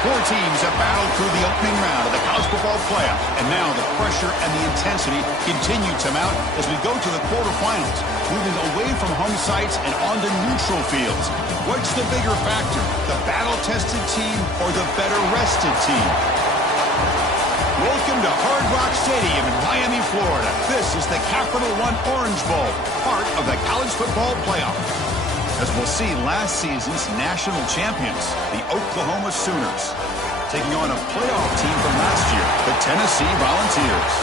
Four teams have battled through the opening round of the college football playoff, and now the pressure and the intensity continue to mount as we go to the quarterfinals, moving away from home sites and onto neutral fields. What's the bigger factor, the battle-tested team or the better-rested team? Welcome to Hard Rock Stadium in Miami, Florida. This is the Capital One Orange Bowl, part of the college football playoff. As we'll see, last season's national champions, the Oklahoma Sooners, taking on a playoff team from last year, the Tennessee Volunteers.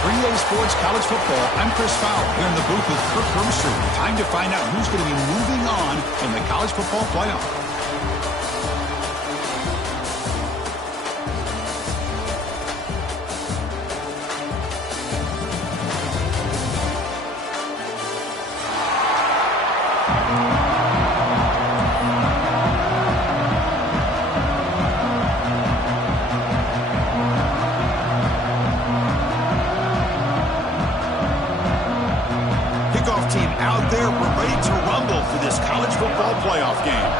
For EA Sports College Football, I'm Chris Fowler here in the booth with Kirk Herbstreit. Time to find out who's going to be moving on in the college football playoff. Team out there, we're ready to rumble for this college football playoff game.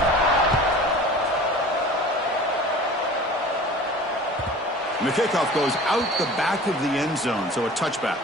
And the kickoff goes out the back of the end zone, so a touchback.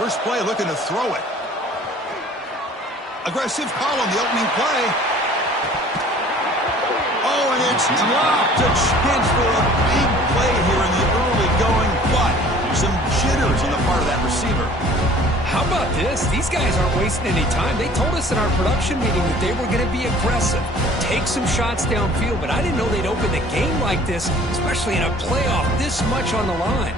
First play looking to throw it. Aggressive call on the opening play. Oh, and it's dropped. A chance for a big play here in the early going, but some jitters on the part of that receiver. How about this? These guys aren't wasting any time. They told us in our production meeting that they were going to be aggressive, take some shots downfield, but I didn't know they'd open the game like this, especially in a playoff this much on the line.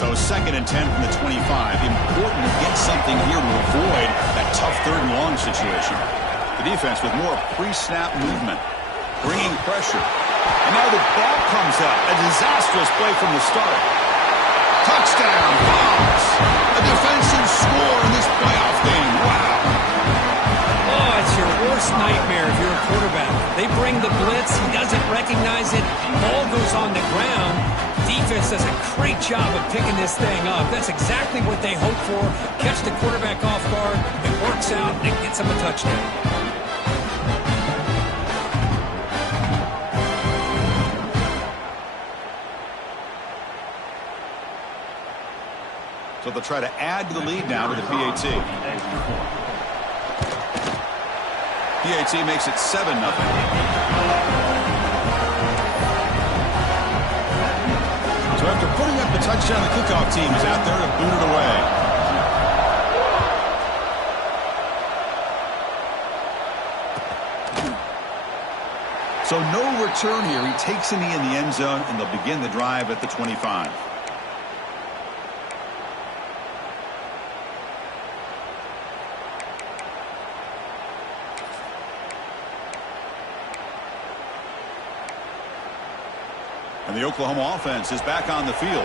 So 2nd and 10 from the 25. Important to get something here to avoid that tough 3rd and long situation. The defense with more pre-snap movement, bringing pressure. And now the ball comes up. A disastrous play from the start. Touchdown, Vols. A defensive score in this playoff game. Wow. Oh, it's your worst nightmare if you're a quarterback. They bring the blitz. He doesn't recognize it. Ball goes on the ground. Defense does a great job of picking this thing up. That's exactly what they hope for. Catch the quarterback off guard. It works out, and it gets him a touchdown. So they'll try to add to the lead now with the PAT. PAT makes it 7-0. So after putting up the touchdown, the kickoff team is out there to boot it away. So no return here. He takes a knee in the end zone, and they'll begin the drive at the 25. And the Oklahoma offense is back on the field.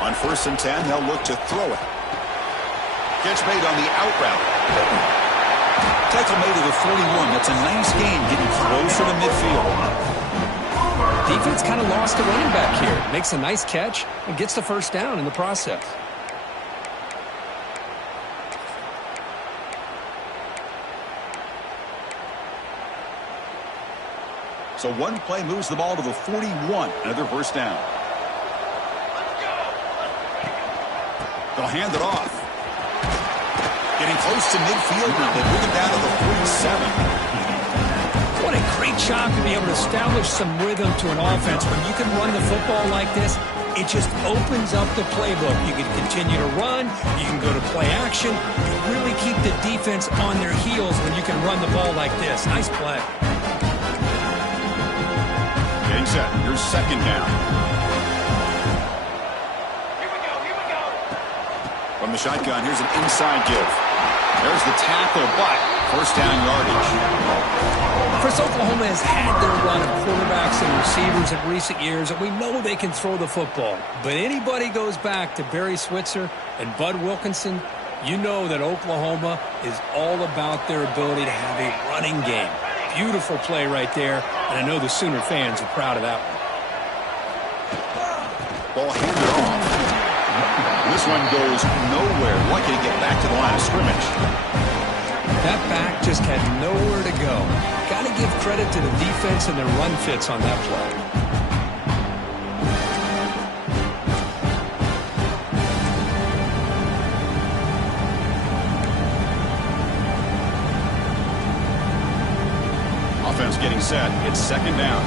On 1st and 10, they'll look to throw it. Catch made on the out route. Tackle made to the 41. That's a nice gain, getting closer to midfield. Defense kind of lost a running back here. Makes a nice catch and gets the first down in the process. So one play moves the ball to the 41. Another first down. They'll hand it off. Getting close to midfield now. They bring it down to the 47. What a great job to be able to establish some rhythm to an offense. When you can run the football like this, it just opens up the playbook. You can continue to run. You can go to play action. You really keep the defense on their heels when you can run the ball like this. Nice play. Getting set. Here's second down. Here we go. From the shotgun, here's an inside give. There's the tackle, but first down yardage. First, Oklahoma has had their run of quarterbacks and receivers in recent years, and we know they can throw the football. But anybody goes back to Barry Switzer and Bud Wilkinson, you know that Oklahoma is all about their ability to have a running game. Beautiful play right there, and I know the Sooner fans are proud of that one. Ball handed off. This one goes nowhere. Lucky to get back to the line of scrimmage. That back just had nowhere to go. Got to give credit to the defense and their run fits on that play. Offense getting set. It's second down.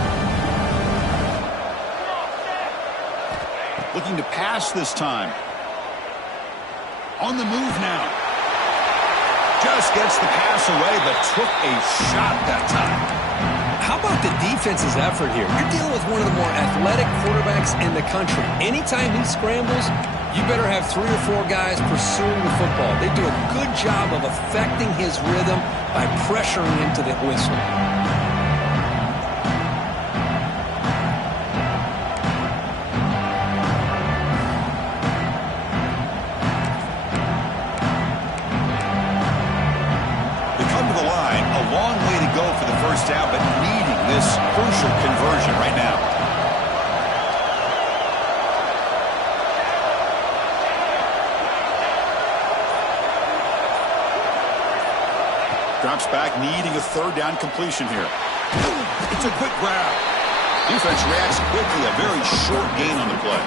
Looking to pass this time. On the move now. Just gets the pass away, but took a shot that time. How about the defense's effort here? You're dealing with one of the more athletic quarterbacks in the country. Anytime he scrambles, you better have 3 or 4 guys pursuing the football. They do a good job of affecting his rhythm by pressuring him to the whistle. Down, but needing this crucial conversion right now. Drops back, needing a third down completion here. It's a quick grab. Defense reacts quickly, a very short gain on the play.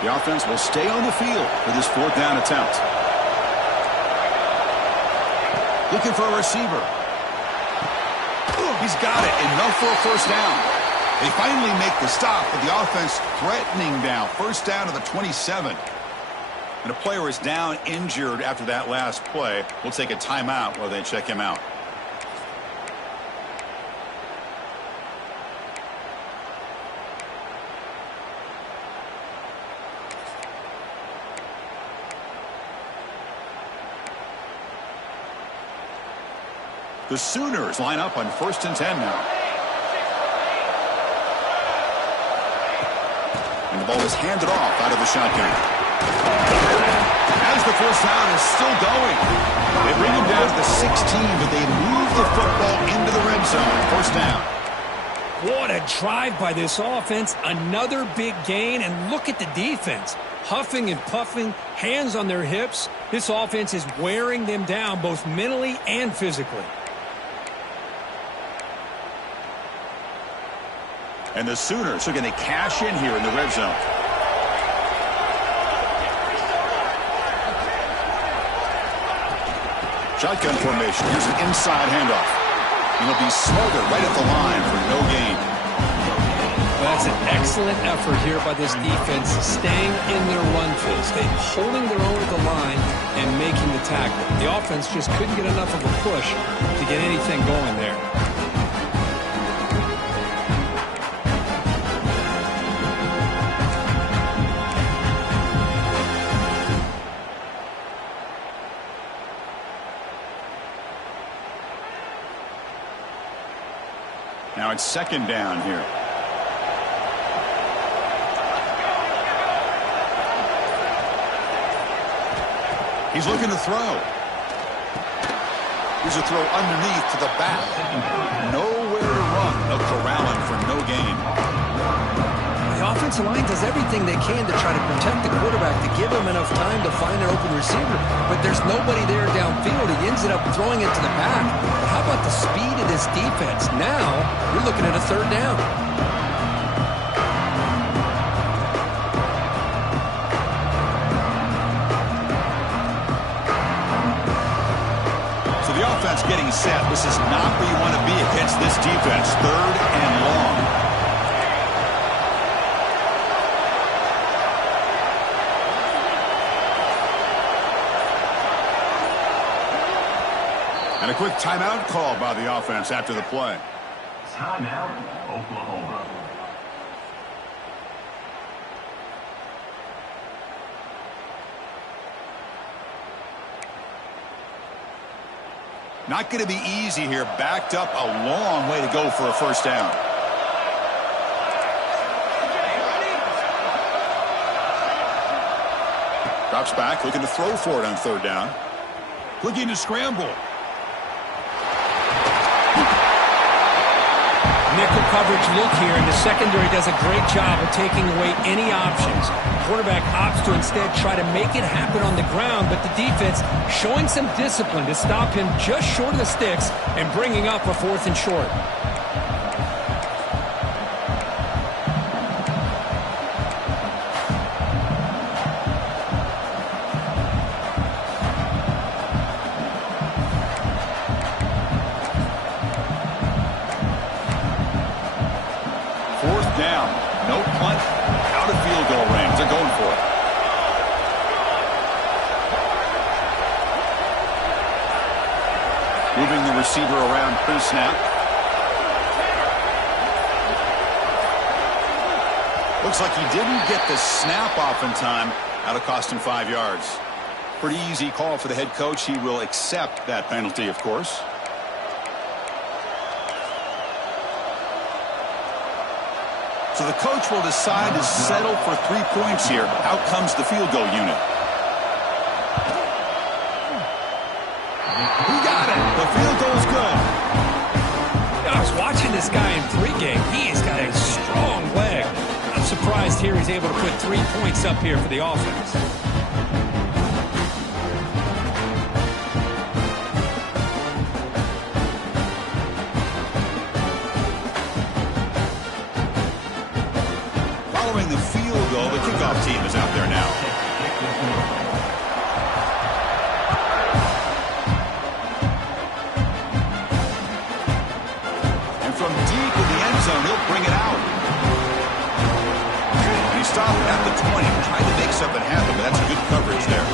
The offense will stay on the field for this fourth down attempt. Looking for a receiver. He's got it. Enough for a first down. They finally make the stop, but the offense threatening now. First down to the 27. And a player is down injured after that last play. We'll take a timeout while they check him out. The Sooners line up on 1st and 10 now. And the ball is handed off out of the shotgun. As the first down is still going. They bring him down to the 16, but they move the football into the red zone. First down. What a drive by this offense. Another big gain, and look at the defense. Huffing and puffing, hands on their hips. This offense is wearing them down both mentally and physically. And the Sooners are going to cash in here in the red zone. Shotgun formation. Here's an inside handoff. And he'll be smothered right at the line for no gain. Well, that's an excellent effort here by this defense, staying in their run phase, holding their own at the line and making the tackle. The offense just couldn't get enough of a push to get anything going there. Now it's second down here. He's looking to throw. Here's a throw underneath to the back. Nowhere to run. A corralling for no gain. The offensive line does everything they can to try to protect the quarterback, to give him enough time to find an open receiver. But there's nobody there downfield. He ends up throwing it to the back. But how about the speed of this defense? Now you're looking at a third down. So the offense getting set. This is not where you want to be against this defense. Third and long. And a quick timeout called by the offense after the play. Timeout, Oklahoma. Not going to be easy here. Backed up a long way to go for a first down. Drops back, looking to throw for it on third down. Looking to scramble. Nickel coverage look here, and the secondary does a great job of taking away any options. Quarterback opts to instead try to make it happen on the ground, but the defense showing some discipline to stop him just short of the sticks and bringing up a 4th and short. Down. No punt. Out of field goal range. They're going for it. Moving the receiver around pre-snap. Looks like he didn't get the snap off in time. That'll cost him 5 yards. Pretty easy call for the head coach. He will accept that penalty, of course. So the coach will decide to settle for 3 points here. Out comes the field goal unit. He got it. The field goal is good. I was watching this guy in pregame. He's got a strong leg. I'm surprised here he's able to put 3 points up here for the offense. Following the field goal, the kickoff team is out there now. And from deep in the end zone, he'll bring it out. And he stopped at the 20, trying to make something happen, but that's good coverage there.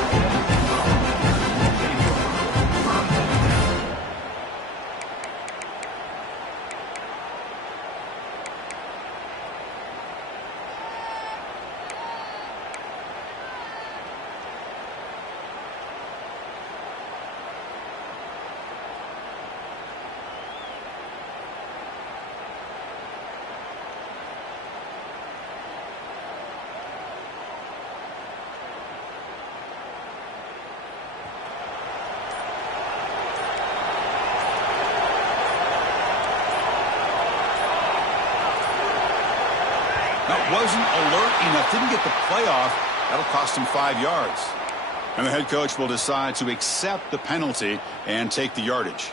Wasn't alert enough, didn't get the playoff. That'll cost him 5 yards. And the head coach will decide to accept the penalty and take the yardage.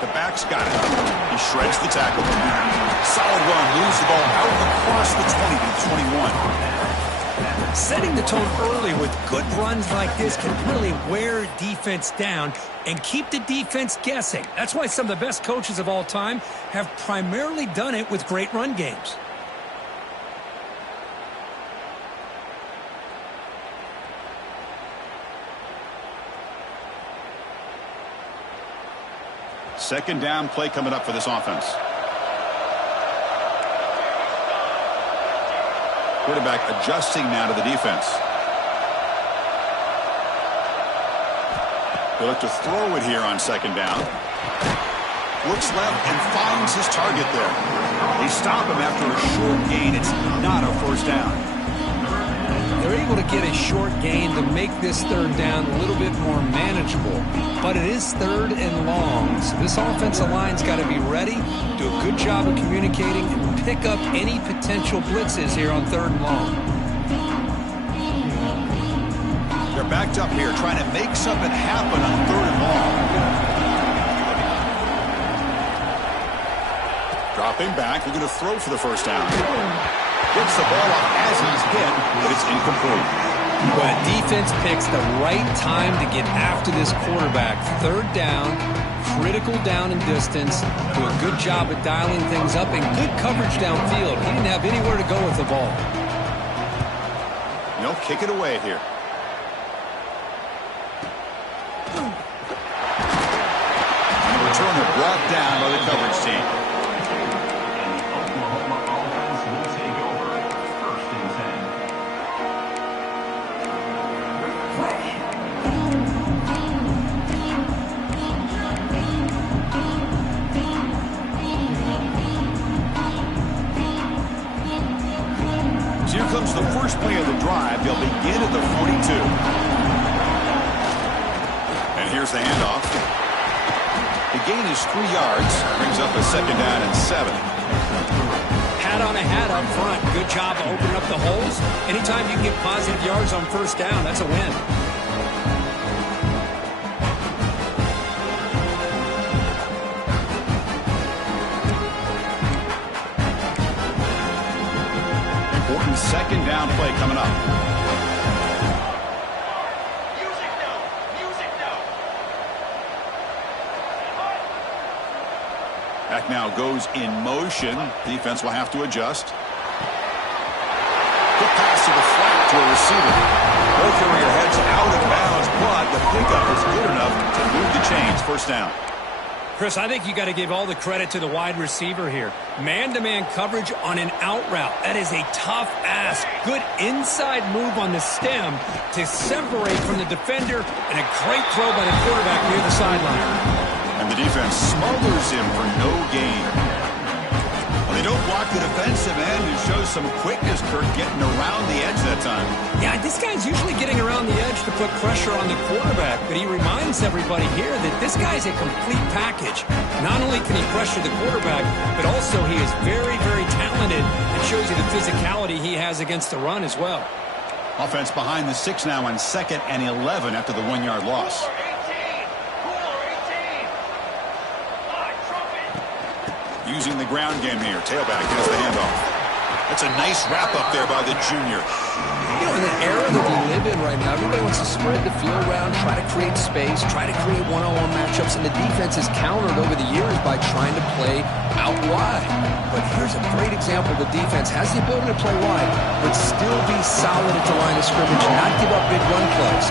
The back's got it. He shreds the tackle. Solid run, moves the ball out across the 20 to the 21. Setting the tone early with good runs like this can really wear defense down and keep the defense guessing. That's why some of the best coaches of all time have primarily done it with great run games. Second down play coming up for this offense. Quarterback adjusting now to the defense. They look to throw it here on second down. Looks left and finds his target there. They stop him after a short gain. It's not a first down. They're able to get a short gain to make this third down a little bit more manageable. But it is third and long, so this offensive line's got to be ready, do a good job of communicating, and pick up any potential blitzes here on third and long. They're backed up here trying to make something happen on third and long. Dropping back, looking to throw for the first down. Gets the ball off as he's hit, but it's incomplete. But defense picks the right time to get after this quarterback. Third down, critical down and distance, do a good job at dialing things up, and good coverage downfield. He didn't have anywhere to go with the ball. They'll kick it away here. And the returner brought down by the coverage team. Here comes the first play of the drive. They'll begin at the 42. And here's the handoff. The gain is 3 yards. Brings up a 2nd down and 7. Hat on a hat up front. Good job of opening up the holes. Anytime you can get positive yards on first down, that's a win. Important 2nd down play coming up. Music note! Music note! Back now goes in motion. Defense will have to adjust. Quick pass to the flat to a receiver. Ball carrier heads out of bounds, but the pickup is good enough to move the chains. First down. Chris, I think you got to give all the credit to the wide receiver here. Man-to-man coverage on an out route. That is a tough ask. Good inside move on the stem to separate from the defender, and a great throw by the quarterback near the sideline. And the defense smothers him for no gain. Well, they don't block the defensive end, who shows some quickness, Kirk, getting around the edge that time. Yeah, this guy's usually getting around the edge to put pressure on the quarterback, but he reminds everybody here that this guy's a complete package. Not only can he pressure the quarterback, but also he is very, very talented and shows you the physicality he has against the run as well. Offense behind the 6 now on 2nd and 11 after the 1-yard loss. Using the ground game here. Tailback has the handoff. That's a nice wrap-up there by the junior. You know, in the era that we live in right now, everybody wants to spread the field around, try to create space, try to create one-on-one matchups, and the defense has countered over the years by trying to play out wide. But here's a great example. The defense has the ability to play wide, but still be solid at the line of scrimmage, not give up big run plays.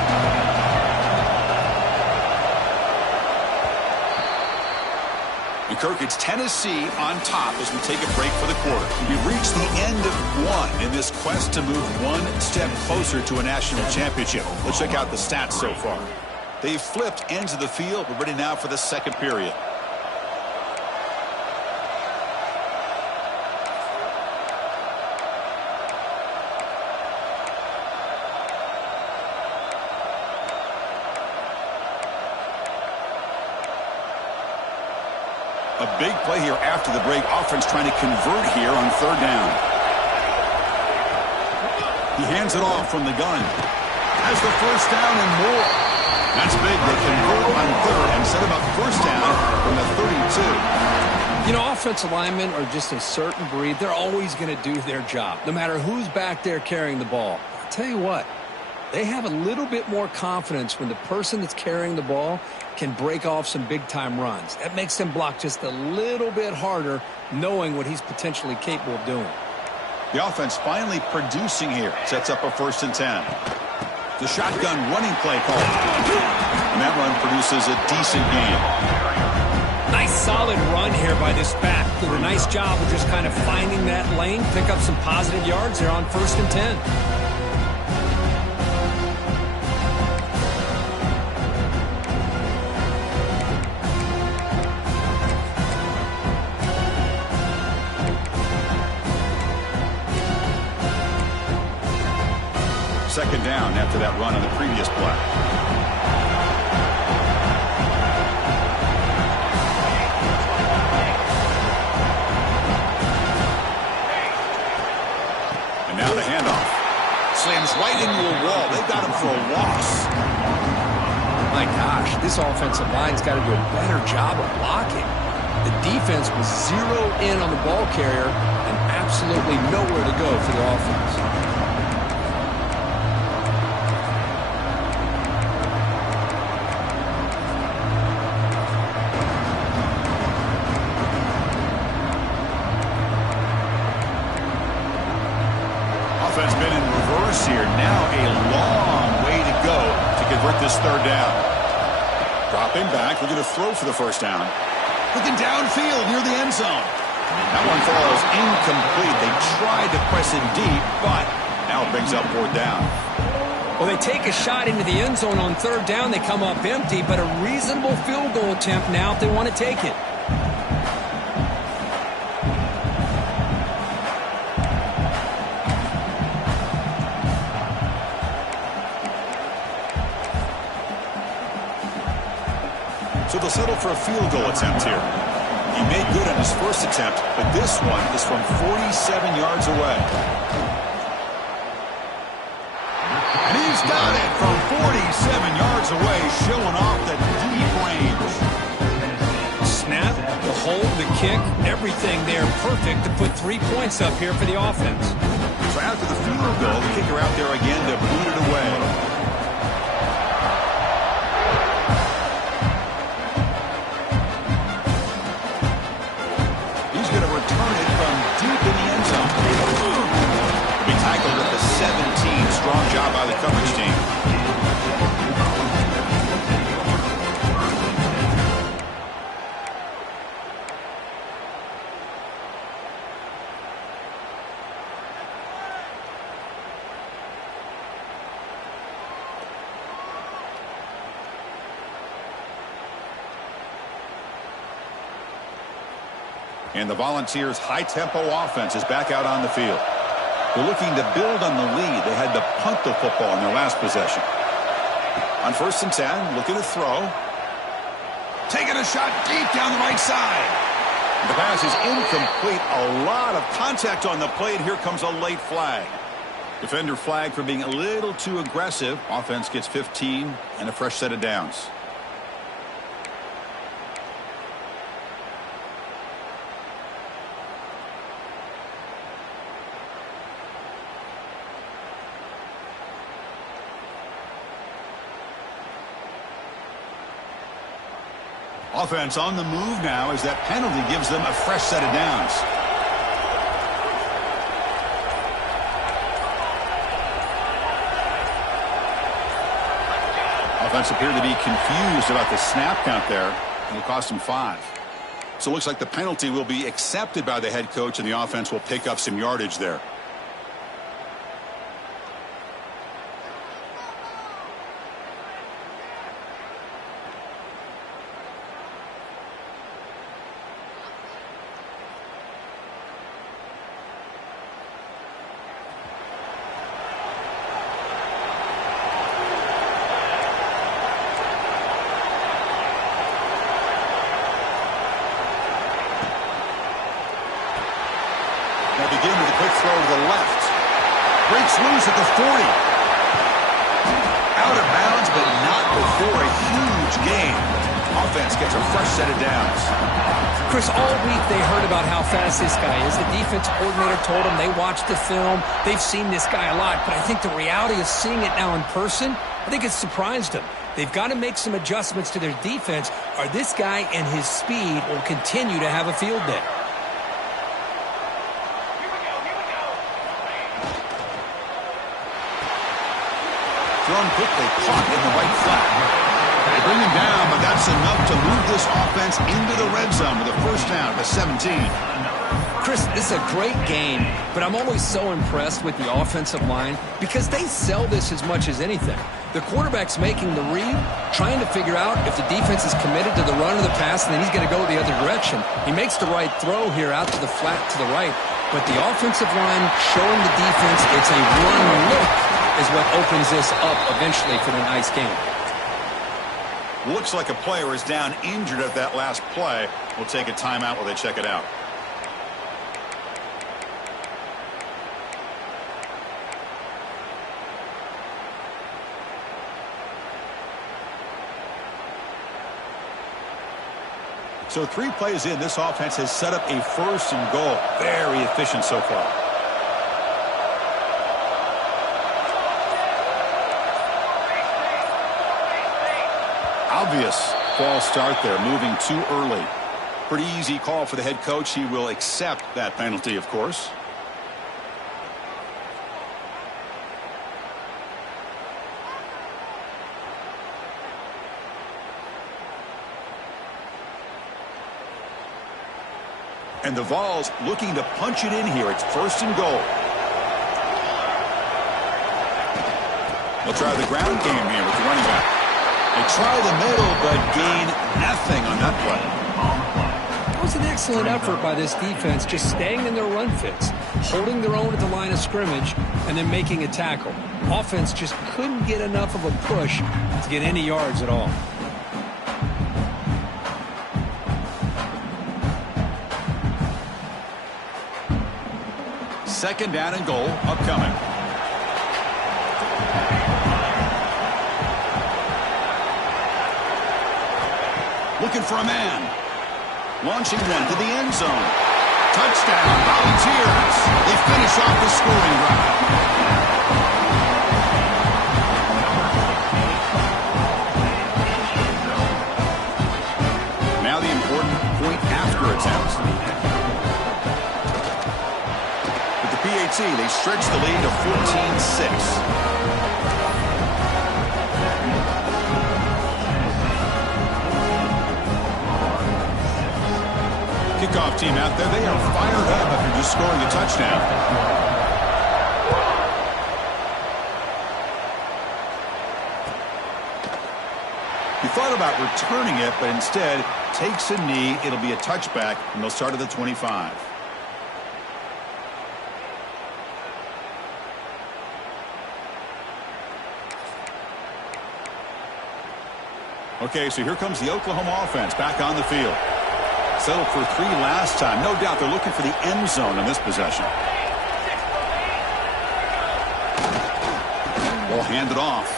Kirk, it's Tennessee on top as we take a break for the quarter. We've reached the end of one in this quest to move one step closer to a national championship. Let's check out the stats so far. They've flipped ends of the field. We're ready now for the second period. A big play here after the break. Offense trying to convert here on 3rd down. He hands it off from the gun. Has the first down and more. That's big. They convert on 3rd and set him up first down from the 32. You know, offensive linemen are just a certain breed. They're always going to do their job, no matter who's back there carrying the ball. I'll tell you what, they have a little bit more confidence when the person that's carrying the ball can break off some big-time runs. That makes them block just a little bit harder, knowing what he's potentially capable of doing. The offense finally producing here. Sets up a 1st and 10. The shotgun running play call. And that run produces a decent gain. Nice solid run here by this back. Did a nice job of just kind of finding that lane, pick up some positive yards there on 1st and 10. Second down after that run on the previous play. And now the handoff. Slams right into a wall. They've got him for a loss. My gosh, this offensive line's got to do a better job of blocking. The defense was zeroed in on the ball carrier and absolutely nowhere to go for the offense. close here. Now a long way to go to convert this third down. Dropping back, looking to throw for the first down. Looking downfield near the end zone. That one falls incomplete. They tried to press it deep, but now it brings up fourth down. Well, they take a shot into the end zone on third down. They come up empty, but a reasonable field goal attempt now if they want to take it. So they'll settle for a field goal attempt here. He made good on his first attempt, but this one is from 47 yards away. And he's got it from 47 yards away, showing off the deep range. Snap, the hold, the kick, everything there perfect to put 3 points up here for the offense. So after the field goal, the kicker out there again to boot it away. Strong job by the coverage team. And the Volunteers' high-tempo offense is back out on the field. They're looking to build on the lead. They had to punt the football in their last possession. On 1st and 10, looking to throw. Taking a shot deep down the right side. The pass is incomplete. A lot of contact on the play, and here comes a late flag. Defender flag for being a little too aggressive. Offense gets 15 and a fresh set of downs. Offense on the move now as that penalty gives them a fresh set of downs. Offense appeared to be confused about the snap count there, and it cost them 5. So it looks like the penalty will be accepted by the head coach, and the offense will pick up some yardage there. Begin with a quick throw to the left. Breaks loose at the 40. Out of bounds, but not before a huge gain. Offense gets a fresh set of downs. Chris, all week they heard about how fast this guy is. The defense coordinator told them they watched the film. They've seen this guy a lot, but I think the reality of seeing it now in person, I think it's surprised them. They've got to make some adjustments to their defense, or this guy and his speed will continue to have a field day. Thrown quickly, caught in the right flat. They bring him down, but that's enough to move this offense into the red zone with a first down at the 17. Chris, this is a great game, but I'm always so impressed with the offensive line because they sell this as much as anything. The quarterback's making the read, trying to figure out if the defense is committed to the run or the pass, and then he's going to go the other direction. He makes the right throw here out to the flat to the right, but the offensive line showing the defense it's a run look is what opens this up eventually for the nice game. Looks like a player is down injured at that last play. We'll take a timeout while they check it out. So 3 plays in, this offense has set up a first and goal. Very efficient so far. Obvious false start there, moving too early. Pretty easy call for the head coach. He will accept that penalty, of course. And the Vols looking to punch it in here. It's 1st and goal. They'll try the ground game here with the running back. They try the middle, but gain nothing on that play. It was an excellent effort by this defense, just staying in their run fits, holding their own at the line of scrimmage, and then making a tackle. Offense just couldn't get enough of a push to get any yards at all. Second down and goal upcoming. Looking for a man. Launching one to the end zone. Touchdown, Volunteers. They finish off the scoring drive. Now the important point after attempt. With the PAT, they stretch the lead to 14-6. Kickoff team out there, they are fired up after just scoring a touchdown. He thought about returning it, but instead takes a knee. It'll be a touchback, and they'll start at the 25. Okay, so here comes the Oklahoma offense back on the field. Settled for 3 last time. No doubt they're looking for the end zone on this possession. Ball handed off.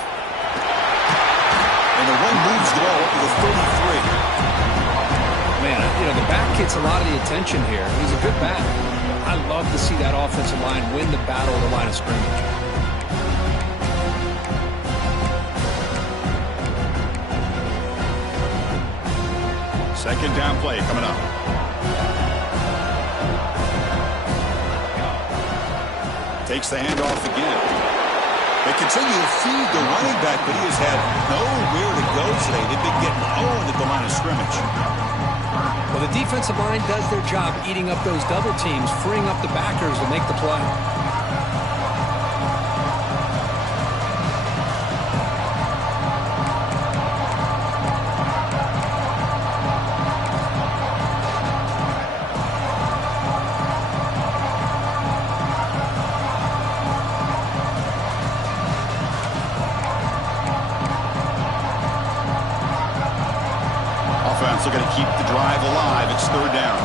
And the run moves the ball up to the 33. Man, the back gets a lot of the attention here. He's a good back. I love to see that offensive line win the battle of the line of scrimmage. Second down play coming up. Takes the handoff again. They continue to feed the running back, but he has had nowhere to go today. They've been getting owned at the line of scrimmage. Well, the defensive line does their job eating up those double teams, freeing up the backers to make the play. They're going to keep the drive alive. It's 3rd down.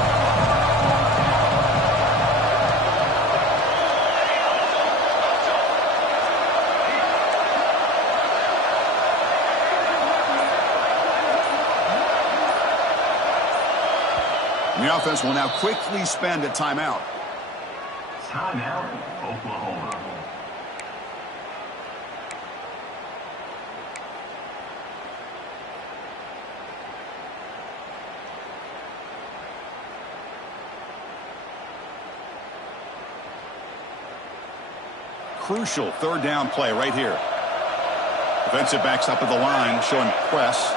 The offense will now quickly spend a timeout. Timeout, Oklahoma. Crucial 3rd down play right here. Defensive backs up at the line, showing press.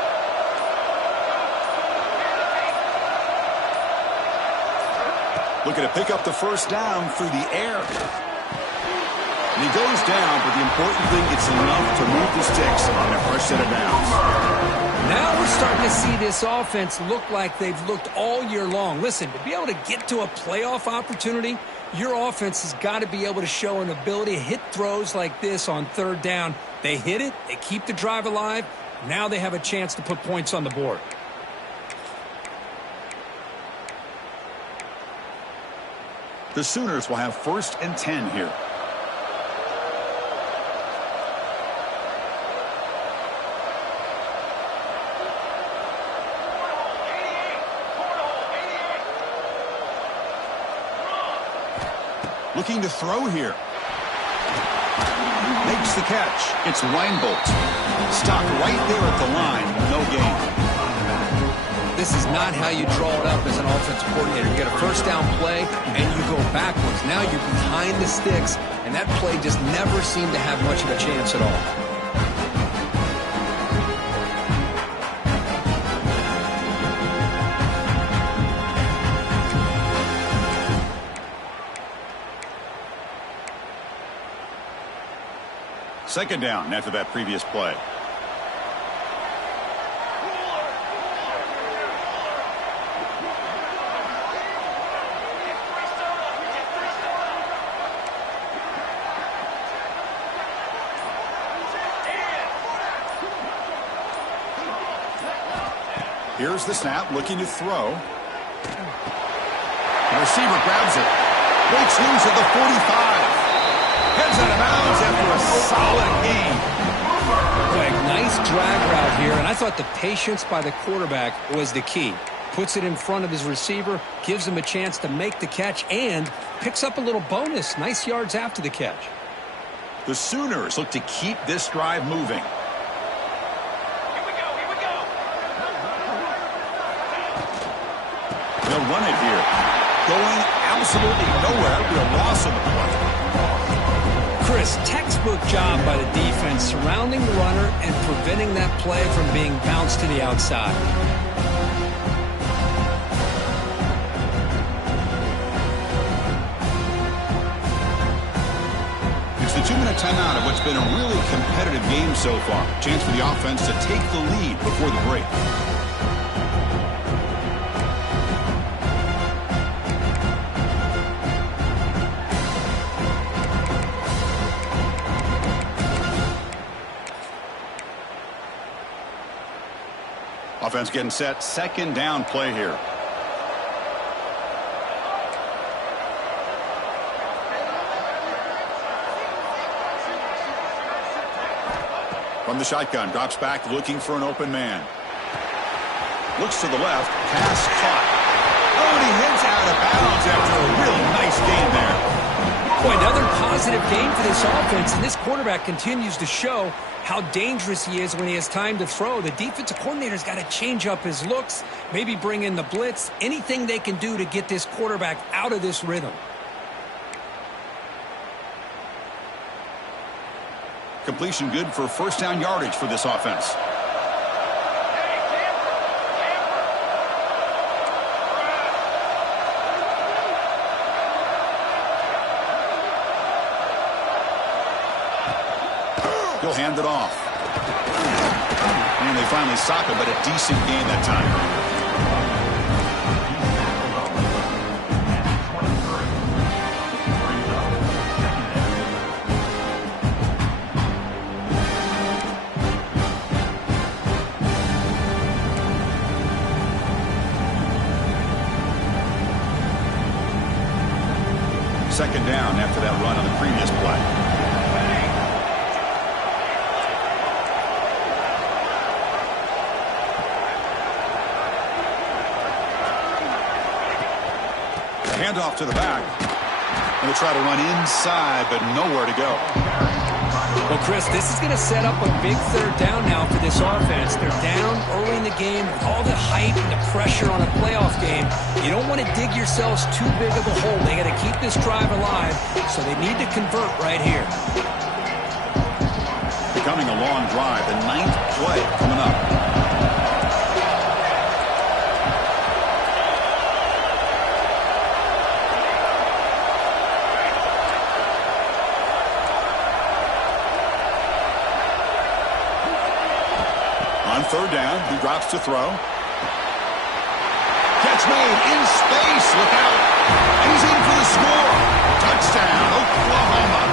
Looking to pick up the 1st down through the air. And he goes down, but the important thing, it's enough to move the sticks on a fresh set of downs. Now we're starting to see this offense look like they've looked all year long. Listen, to be able to get to a playoff opportunity, your offense has got to be able to show an ability to hit throws like this on 3rd down. They hit it, they keep the drive alive. Now they have a chance to put points on the board. The Sooners will have 1st and 10 here. Looking to throw here. Makes the catch. It's Reinbolt. Stopped right there at the line. No gain. This is not how you draw it up as an offensive coordinator. You get a 1st down play, and you go backwards. Now you're behind the sticks, and that play just never seemed to have much of a chance at all. Second down after that previous play. Here's the snap, looking to throw. The receiver grabs it. Breaks loose at the 45. Heads out of bounds after a solid gain. Boy, nice drag route here, and I thought the patience by the quarterback was the key. Puts it in front of his receiver, gives him a chance to make the catch, and picks up a little bonus. Nice yards after the catch. The Sooners look to keep this drive moving. They'll run it here. Going absolutely nowhere. Real loss of the play. Chris, textbook job by the defense surrounding the runner and preventing that play from being bounced to the outside. It's the 2-minute timeout of what's been a really competitive game so far. Chance for the offense to take the lead before the break. Offense getting set. Second down play here. From the shotgun, drops back looking for an open man. Looks to the left, pass caught. Oh, and he heads out of bounds after a really nice gain there. Boy, another positive game for this offense, and this quarterback continues to show how dangerous he is when he has time to throw. The defensive coordinator's got to change up his looks, maybe bring in the blitz, anything they can do to get this quarterback out of this rhythm. Completion good for first down yardage for this offense. He'll hand it off. And they finally stop it, but a decent gain that time. Second down after that run on the previous play. Handoff to the back. And they try to run inside, but nowhere to go. Well, Chris, this is going to set up a big third down now for this offense. They're down early in the game with all the hype and the pressure on a playoff game. You don't want to dig yourselves too big of a hole. They got to keep this drive alive, so they need to convert right here. Becoming a long drive, the 9th play coming up. Third down, he drops to throw. Catch made in space. Look out. And he's in for the score. Touchdown, Oklahoma.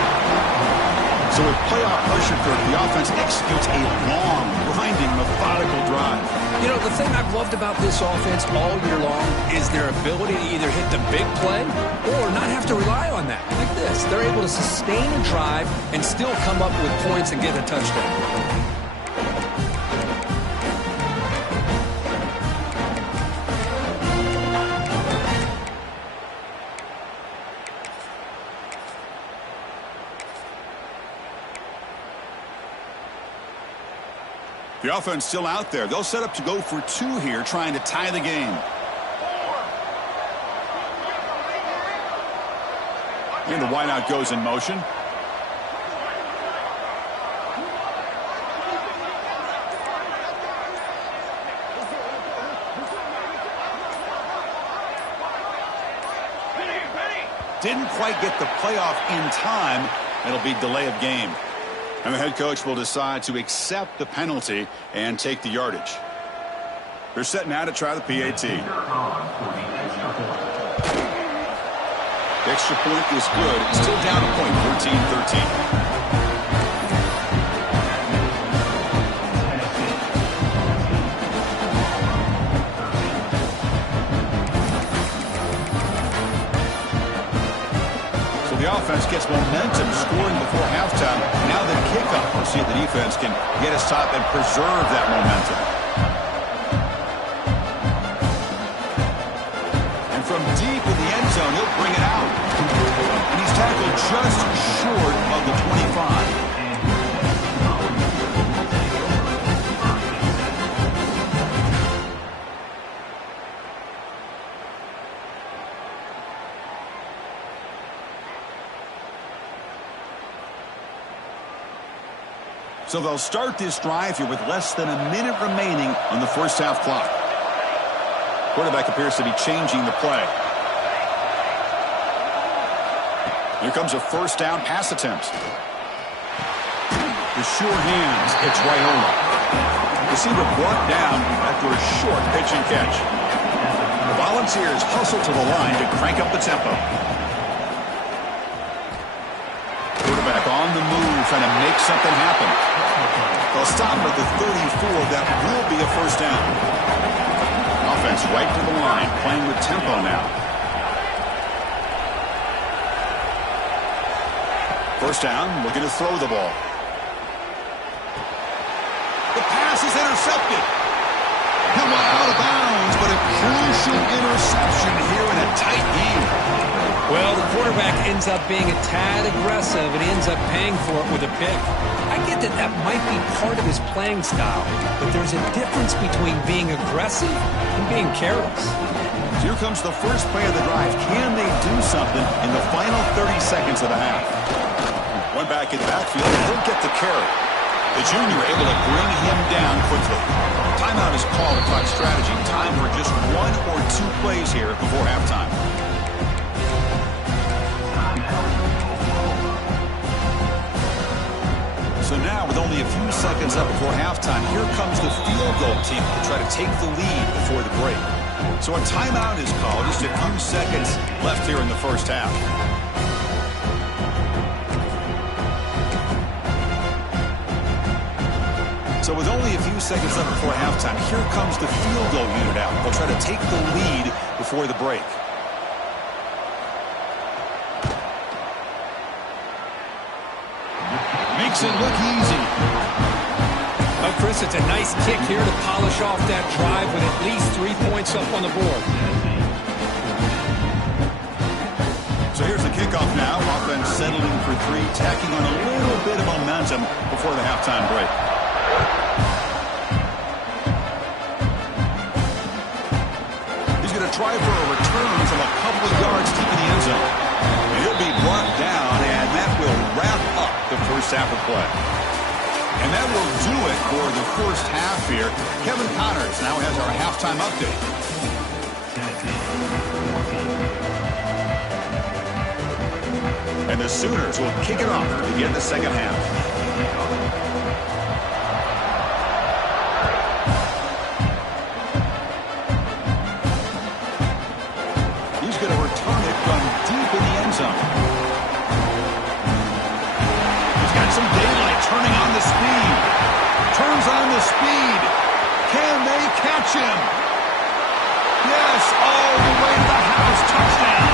So with playoff pressure, the offense executes a long, grinding, methodical drive. You know, the thing I've loved about this offense all year long is their ability to either hit the big play or not have to rely on that. Like this. They're able to sustain a drive and still come up with points and get a touchdown. The offense still out there. They'll set up to go for 2 here, trying to tie the game. And the wideout goes in motion. Didn't quite get the playoff in time. It'll be delay of game. And the head coach will decide to accept the penalty and take the yardage. They're set now to try the PAT. The extra point is good. It's still down a point, 14-13. The offense gets momentum scoring before halftime. Now the kickoff. We'll see if the defense can get a stop and preserve that momentum. And from deep in the end zone, he'll bring it out. And he's tackled just short of the 25. So they'll start this drive here with less than a minute remaining on the first half clock. Quarterback appears to be changing the play. Here comes a first down pass attempt. The sure hands, it's Raiola. Receiver brought down after a short pitch and catch. The Volunteers hustle to the line to crank up the tempo. Quarterback on the move, trying to make something happen. They'll stop at the 34. That will be a first down. Offense right to the line, playing with tempo now. First down, looking to throw the ball. The pass is intercepted. He'll go out of bounds, but a crucial interception here in a tight game. Well, the quarterback ends up being a tad aggressive, and he ends up paying for it with a pick. I get that that might be part of his playing style, but there's a difference between being aggressive and being careless. Here comes the first play of the drive. Can they do something in the final 30 seconds of the half? One back in the backfield, and he'll get the carry. The junior able to bring him down quickly. Timeout is called to talk strategy. Time for just one or two plays here before halftime. So now, with only a few seconds up before halftime, here comes the field goal team to try to take the lead before the break. So a timeout is called, just a few seconds left here in the first half. So with only a few seconds left before halftime, here comes the field goal unit out. They'll try to take the lead before the break. Makes it look easy. Well, Chris, it's a nice kick here to polish off that drive with at least 3 points up on the board. So here's the kickoff now. Offense settling for three, tacking on a little bit of momentum before the halftime break. He's going to try for a return from a couple of yards deep in the end zone. And he'll be brought down, and that will wrap up the first half of play. And that will do it for the first half here. Kevin Connors now has our halftime update. And the Sooners will kick it off to begin the second half. He's going to return it from deep in the end zone. He's got some daylight, turning on the speed. Turns on the speed. Can they catch him? Yes, all the way to the house. Touchdown.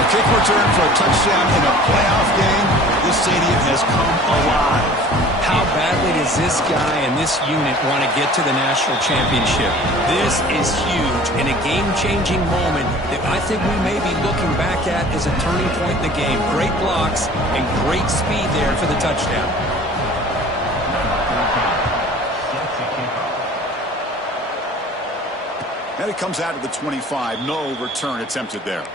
The kick return for a touchdown in a playoff game. This stadium has come alive. How badly does this guy and this unit want to get to the national championship? This is huge and a game-changing moment that I think we may be looking back at as a turning point in the game. Great blocks and great speed there for the touchdown. And it comes out of the 25. No return attempted there.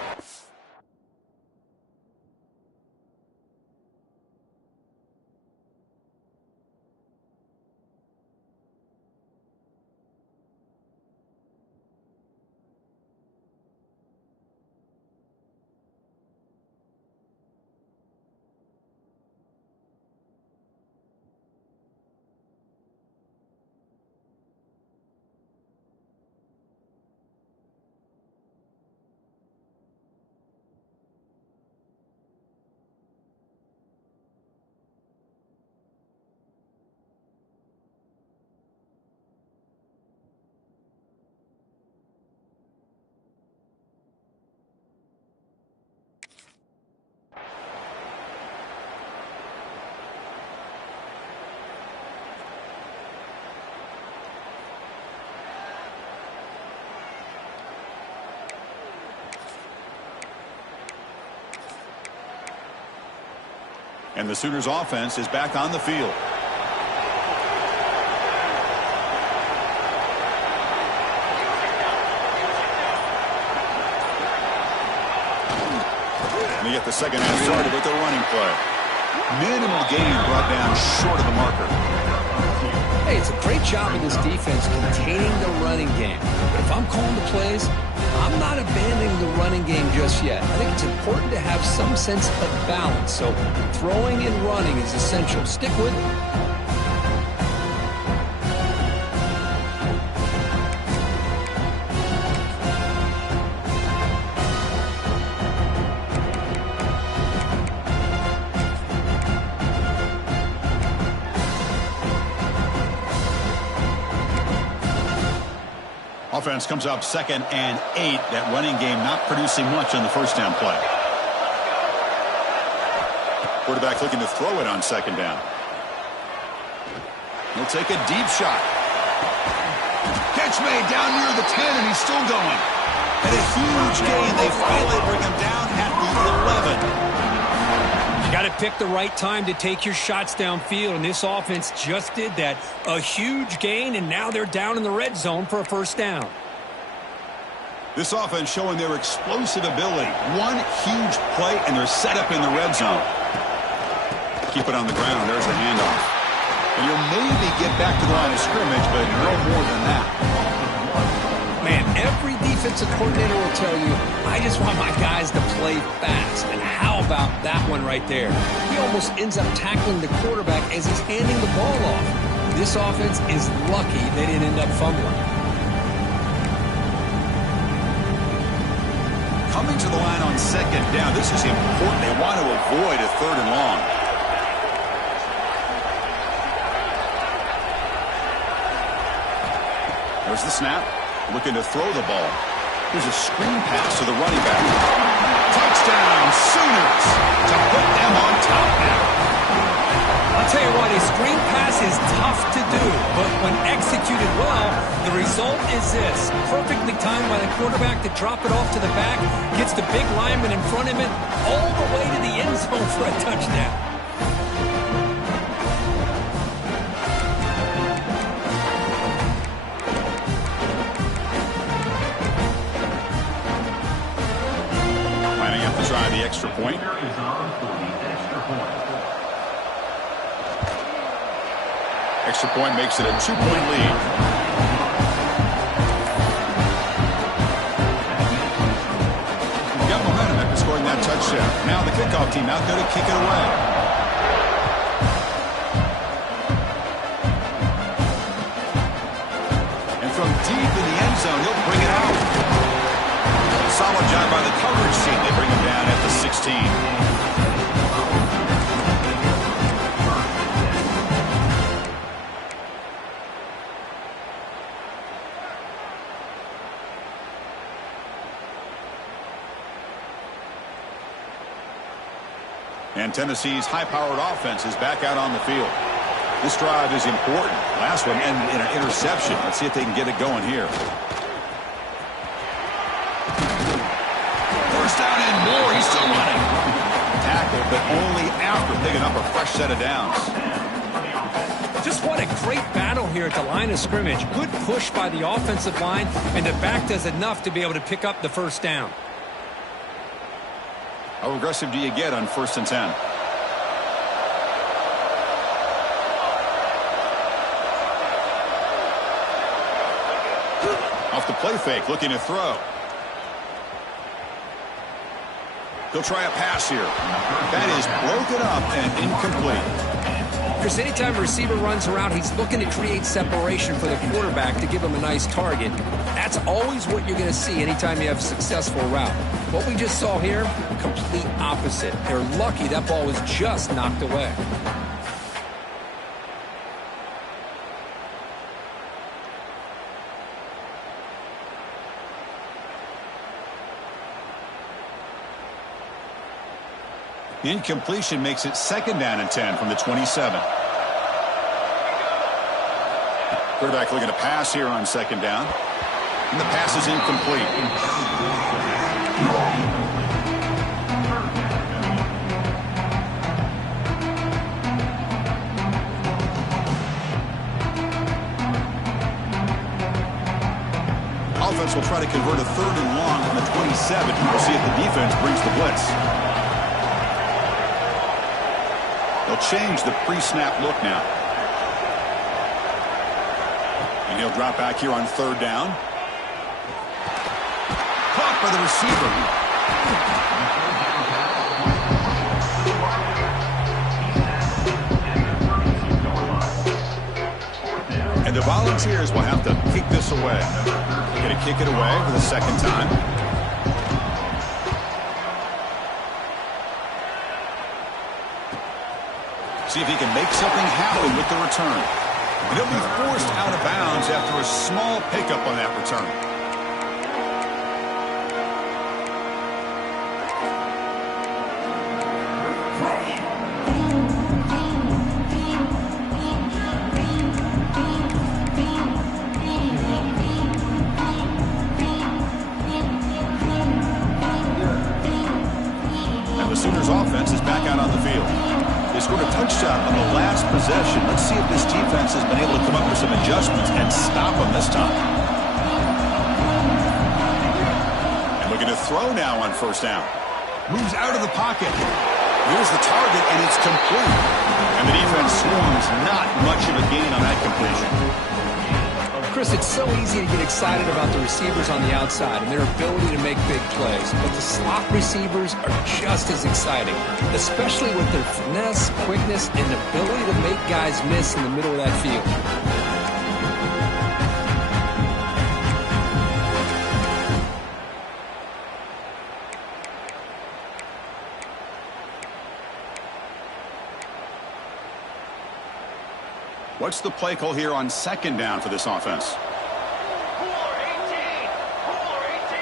And the Sooners offense is back on the field. And they get the second half started with their running play. Minimal gain brought down short of the marker. Hey, it's a great job of this defense containing the running game. But if I'm calling the plays, I'm not abandoning the running game just yet. I think it's important to have some sense of balance. So throwing and running is essential. Stick with it. Offense comes up 2nd and 8. That running game not producing much on the first down play. Quarterback looking to throw it on 2nd down. He'll take a deep shot. Catch made down near the 10, and he's still going. And a huge gain. They finally bring him down at the 11. You got to pick the right time to take your shots downfield, and this offense just did that. A huge gain, and now they're down in the red zone for a first down. This offense showing their explosive ability. One huge play, and they're set up in the red zone. Keep it on the ground. There's the handoff. And you'll maybe get back to the line of scrimmage, but no more than that. Man, every defensive coordinator will tell you, I just want my guys to play fast. And how about that one right there? He almost ends up tackling the quarterback as he's handing the ball off. This offense is lucky they didn't end up fumbling. Coming to the line on 2nd down. This is important. They want to avoid a 3rd and long. There's the snap. Looking to throw the ball. Here's a screen pass to the running back. Touchdown, Sooners, to put them on top now. I'll tell you what, a screen pass is tough to do, but when executed well, the result is this. Perfectly timed by the quarterback to drop it off to the back, gets the big lineman in front of him, all the way to the end zone for a touchdown. Try the extra point. Extra point makes it a 2-point lead. Got momentum after scoring that touchdown. Now the kickoff team out there to kick it away. And from deep in the end zone, he'll bring it out. Solid job by the coverage team. They bring him down at the 16. And Tennessee's high-powered offense is back out on the field. This drive is important. Last one ended in an interception. Let's see if they can get it going here. First down and more. He's still running. Tackle, but only after picking up a fresh set of downs. Just what a great battle here at the line of scrimmage. Good push by the offensive line, and the back does enough to be able to pick up the first down. How aggressive do you get on 1st and 10? Off the play fake, looking to throw. He'll try a pass here. That is broken up and incomplete. Because anytime a receiver runs around, he's looking to create separation for the quarterback to give him a nice target. That's always what you're going to see anytime you have a successful route. What we just saw here, complete opposite. They're lucky that ball was just knocked away. Incompletion makes it 2nd down and 10 from the 27. Quarterback looking to pass here on 2nd down. And the pass is incomplete. try to convert a 3rd and long from the 27. We'll see if the defense brings the blitz. They'll change the pre-snap look now. And he'll drop back here on 3rd down. Caught by the receiver. And the Volunteers will have to kick this away. They're going to kick it away for the 2nd time. See if he can make something happen with the return. And he'll be forced out of bounds after a small pickup on that return. And the Sooners offense is back out on the field. They scored a touchdown on the last possession. Let's see if this defense has been able to come up with some adjustments and stop them this time. And looking to throw now on 1st down. Moves out of the pocket. Here's the target, and it's complete. And the defense swarms not much of a gain on that completion. Chris, it's so easy to get excited about the receivers on the outside and their ability to make big plays. But the slot receivers are just as exciting, especially with their finesse, quickness, and ability to make guys miss in the middle of that field. What's the play call here on 2nd down for this offense? Cooler 18. Cooler 18.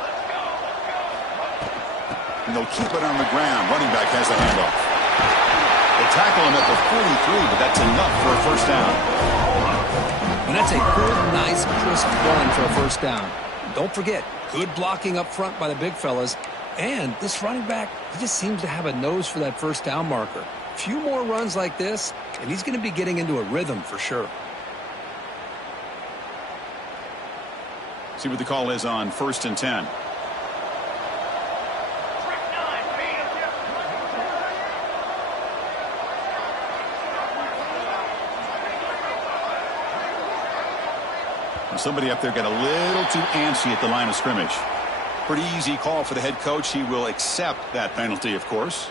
Let's go. Let's go. And they'll keep it on the ground. Running back has the handoff. They tackle him at the 43, but that's enough for a 1st down. And that's a good, nice, crisp run for a 1st down. Don't forget, good blocking up front by the big fellas. And this running back, he just seems to have a nose for that 1st down marker. A few more runs like this, and he's going to be getting into a rhythm for sure. See what the call is on 1st and 10. Trick 9. Beat him. And somebody up there got a little too antsy at the line of scrimmage. Pretty easy call for the head coach. He will accept that penalty, of course.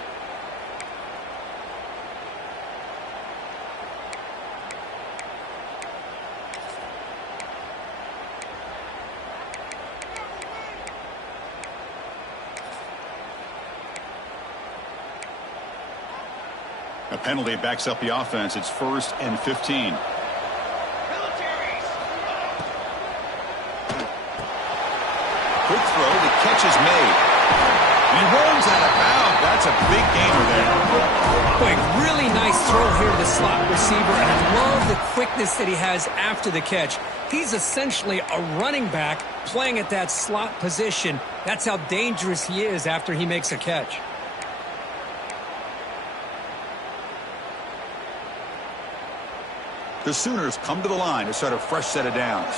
A penalty backs up the offense. It's 1st and 15. Militaries. Quick throw. The catch is made. And he runs out of bounds. That's a big gainer there. Boy, really nice throw here to the slot receiver, and I love the quickness that he has after the catch. He's essentially a running back playing at that slot position. That's how dangerous he is after he makes a catch. The Sooners come to the line to start a fresh set of downs.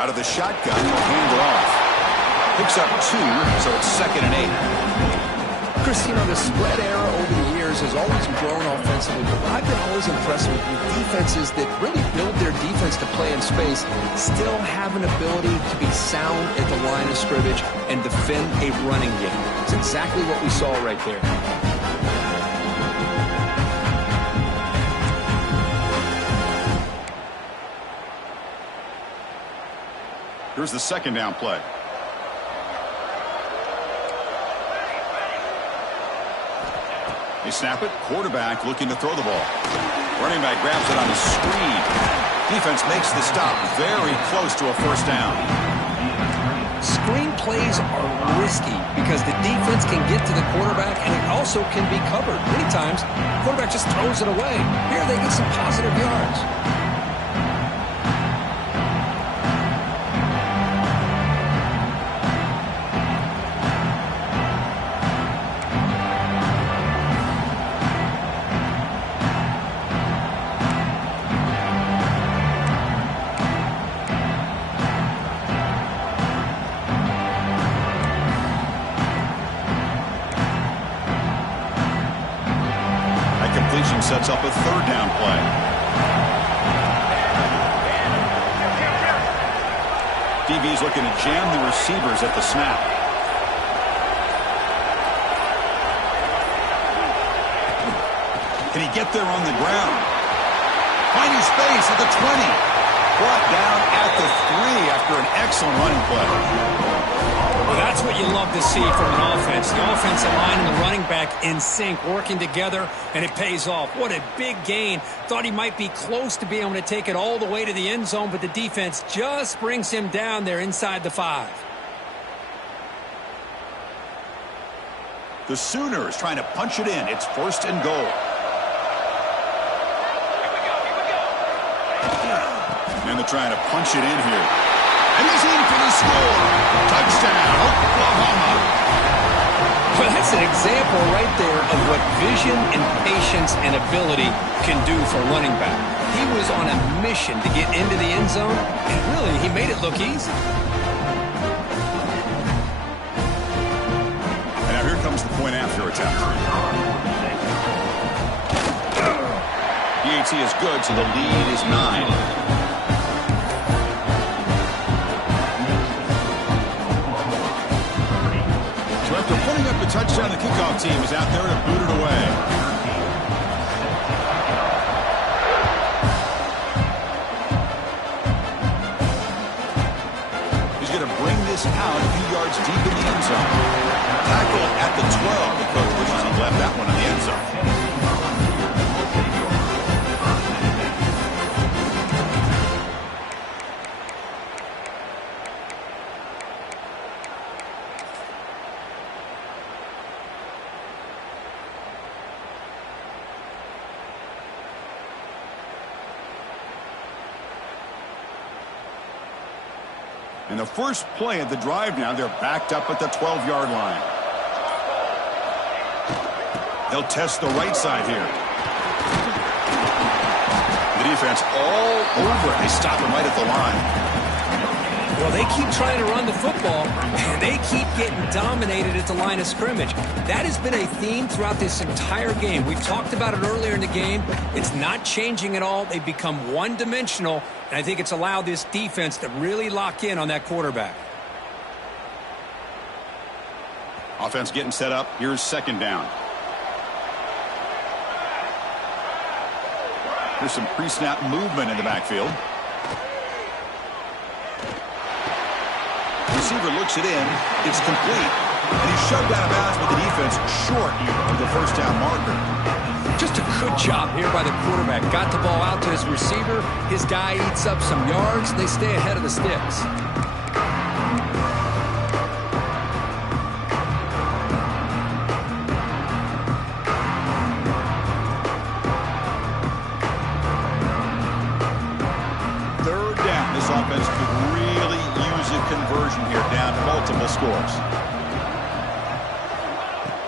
Out of the shotgun, he'll hand it off. Picks up 2, so it's 2nd and 8. Chris, you know, the spread era over the years has always grown offensively, but I've been always impressed with defenses that really build their defense to play in space, still have an ability to be sound at the line of scrimmage and defend a running game. It's exactly what we saw right there. Here's the 2nd down play. They snap it. Quarterback looking to throw the ball. Running back grabs it on the screen. Defense makes the stop very close to a 1st down. Screen plays are risky because the defense can get to the quarterback and it also can be covered. Many times, the quarterback just throws it away. Here they get some positive yards. DB's looking to jam the receivers at the snap. Can he get there on the ground? Finding space at the 20. Brought down at the 3 after an excellent running play. Well, that's what you love to see from an offense. The offensive line and the running back in sync, working together, and it pays off. What a big gain. Thought he might be close to being able to take it all the way to the end zone, but the defense just brings him down there inside the 5. The Sooners trying to punch it in. It's 1st and goal. And they're trying to punch it in here. And he's in for the score. Touchdown, Oklahoma. Well, that's an example right there of what vision and patience and ability can do for a running back. He was on a mission to get into the end zone, and really, he made it look easy. And now here comes the point after attempt. PAT is good, so the lead is 9. After putting up the touchdown, the kickoff team is out there to boot it away. He's going to bring this out a few yards deep in the end zone. Tackle at the 12. The coach wishes he left that one in the end zone. And the first play of the drive now, they're backed up at the 12-yard line. They'll test the right side here. The defense all over it. They stop him right at the line. Well, they keep trying to run the football, and they keep getting dominated at the line of scrimmage. That has been a theme throughout this entire game. We've talked about it earlier in the game. It's not changing at all. They've become one-dimensional, and I think it's allowed this defense to really lock in on that quarterback. Offense getting set up. Here's 2nd down. There's some pre-snap movement in the backfield. Receiver looks it in. It's complete. And he's shoved out of bounds with the defense short of the 1st down marker. Just a good job here by the quarterback. Got the ball out to his receiver. His guy eats up some yards. They stay ahead of the sticks. This offense could really use a conversion here, down multiple scores.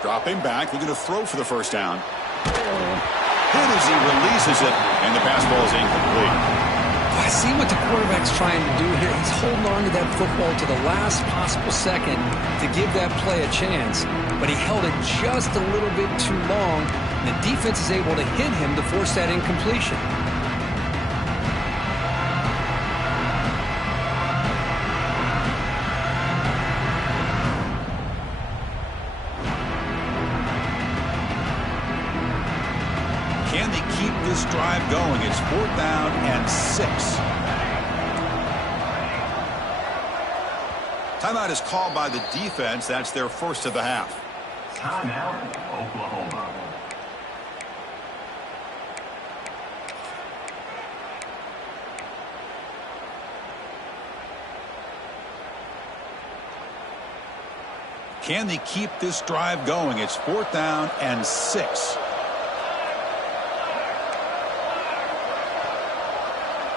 Dropping back, looking to throw for the 1st down. Hit as he releases it, and the pass ball is incomplete. I see what the quarterback's trying to do here. He's holding on to that football to the last possible second to give that play a chance, but he held it just a little bit too long, and the defense is able to hit him to force that incompletion. Can they keep this drive going? It's 4th down and 6. Timeout is called by the defense. That's their first of the half. Timeout, Oklahoma. Can they keep this drive going? It's 4th down and 6.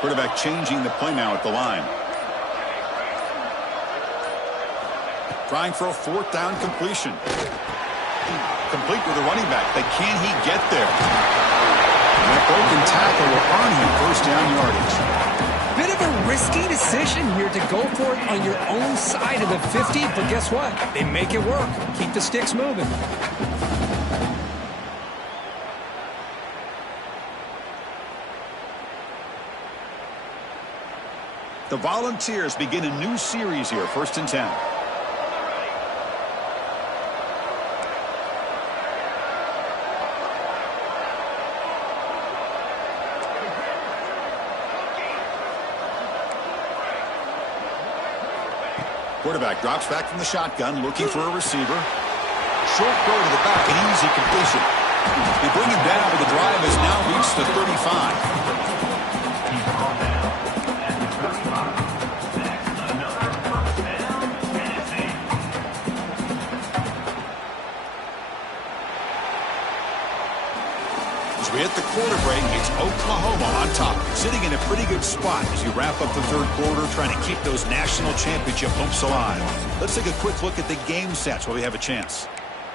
Quarterback changing the play now at the line. Trying for a 4th down completion. Complete with the running back, but can he get there? And that broken tackle will earn him 1st down yardage. Bit of a risky decision here to go for it on your own side of the 50, but guess what? They make it work. Keep the sticks moving. The Volunteers begin a new series here, 1st and 10. Quarterback drops back from the shotgun, looking for a receiver. Short throw to the back, an easy completion. They bring him down, but the drive has now reached the 35. He's brought down at the 35. Next, another first down, Tennessee. As we hit the quarter break, it's Oklahoma on top, sitting in a pretty good spot as you wrap up the third quarter, trying to keep those national championship hopes alive. Let's take a quick look at the game stats while we have a chance.